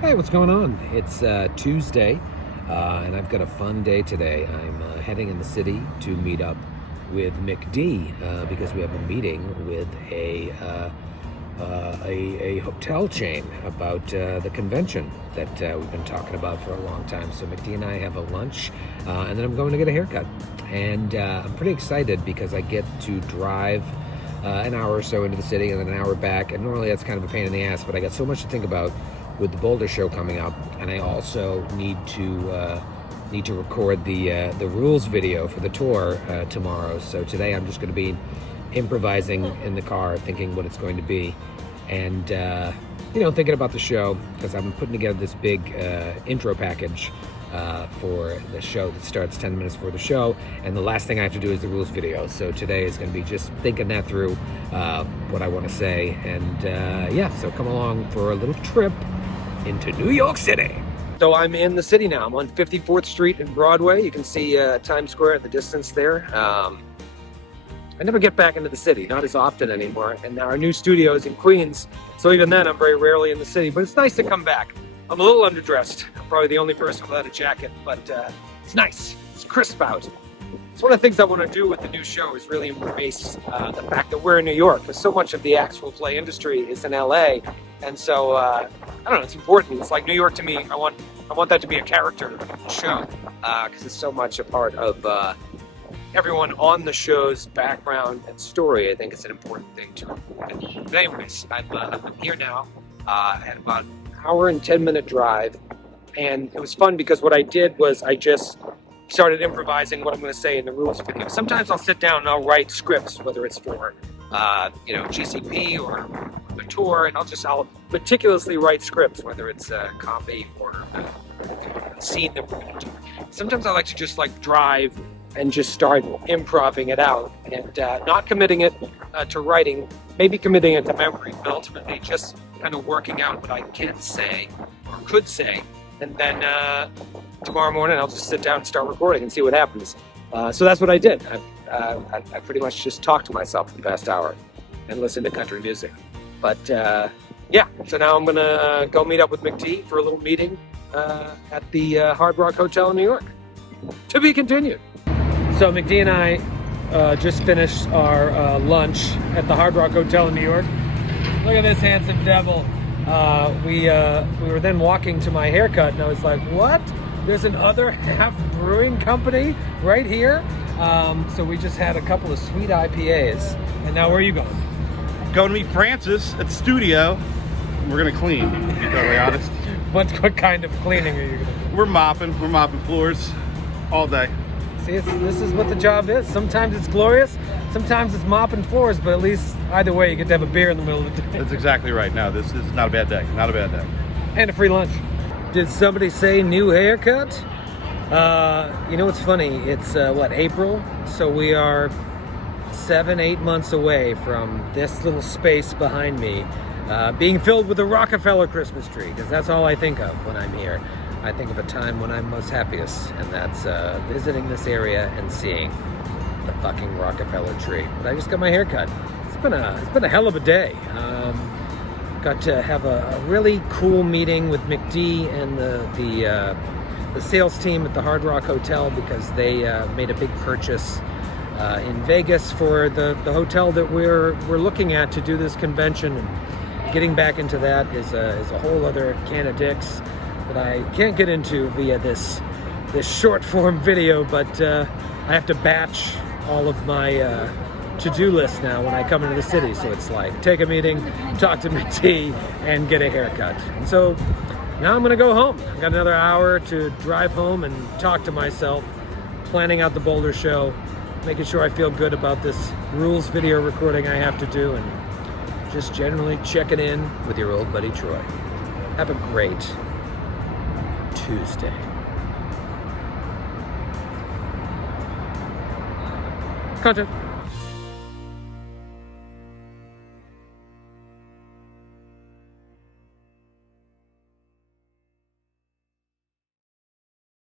Hey, what's going on? It's Tuesday, and I've got a fun day today. I'm heading in the city to meet up with McD because we have a meeting with a hotel chain about the convention that we've been talking about for a long time. So McD and I have a lunch, and then I'm going to get a haircut. And I'm pretty excited because I get to drive an hour or so into the city and then an hour back. And normally that's kind of a pain in the ass, but I got so much to think about with the Boulder show coming up, and I also need to record the rules video for the tour tomorrow. So today I'm just going to be improvising in the car, thinking what it's going to be, and thinking about the show, because I'm putting together this big intro package for the show that starts 10 minutes before the show, and the last thing I have to do is the rules video. So today is going to be just thinking that through, what I want to say, and so come along for a little trip into New York City. So I'm in the city now. I'm on 54th Street and Broadway. You can see Times Square at the distance there. I never get back into the city, not as often anymore. And our new studio is in Queens, so even then I'm very rarely in the city. But it's nice to come back. I'm a little underdressed. I'm probably the only person without a jacket, but it's nice. It's crisp out. It's one of the things I want to do with the new show is really embrace the fact that we're in New York, because so much of the actual play industry is in LA. And so, I don't know, it's important. It's like New York to me. I want that to be a character of the show, because it's so much a part of everyone on the show's background and story. I think it's an important thing to include. But anyways, I'm here now at about an hour and 10-minute drive. And it was fun because what I did was I just started improvising what I'm going to say in the rules video. Sometimes I'll sit down and I'll write scripts, whether it's for GCP or the tour, and I'll meticulously write scripts, whether it's a copy or a scene that we're going to do. Sometimes I like to just drive and just start improvising it out, and not committing it to writing, maybe committing it to memory, but ultimately just kind of working out what I can say or could say, and then tomorrow morning I'll just sit down and start recording and see what happens. So that's what I did. I pretty much just talked to myself for the past hour and listened to country music. But so now I'm gonna go meet up with McD for a little meeting at the Hard Rock Hotel in New York. To be continued. So McD and I just finished our lunch at the Hard Rock Hotel in New York. Look at this handsome devil. We were then walking to my haircut, and I was like, what? There's an other half brewing company right here? So we just had a couple of sweet IPAs. And now where are you going? Going to meet Francis at the studio. We're gonna clean, to be totally honest. What kind of cleaning are you gonna do? We're mopping floors all day. See, this is what the job is. Sometimes it's glorious, sometimes it's mopping floors, but at least either way you get to have a beer in the middle of the day. That's exactly right. No, this is not a bad day. Not a bad day. And a free lunch. Did somebody say new haircut? What's funny? It's April? So we are 7-8 months away from this little space behind me being filled with a Rockefeller Christmas tree, because that's all I think of when I'm here. I think of a time when I'm most happiest, and that's visiting this area and seeing the fucking Rockefeller tree. But I just got my hair cut. It's been a hell of a day. Got to have a really cool meeting with McD and the sales team at the Hard Rock Hotel, because they made a big purchase in Vegas for the hotel that we're looking at to do this convention. And getting back into that is a whole other can of dicks that I can't get into via this short form video, but I have to batch all of my to-do list now when I come into the city. So it's like take a meeting, talk to McD, and get a haircut. And so now I'm gonna go home. I've got another hour to drive home and talk to myself, planning out the Boulder show, making sure I feel good about this rules video recording I have to do, and just generally checking in with your old buddy Troy. Have a great Tuesday. Content.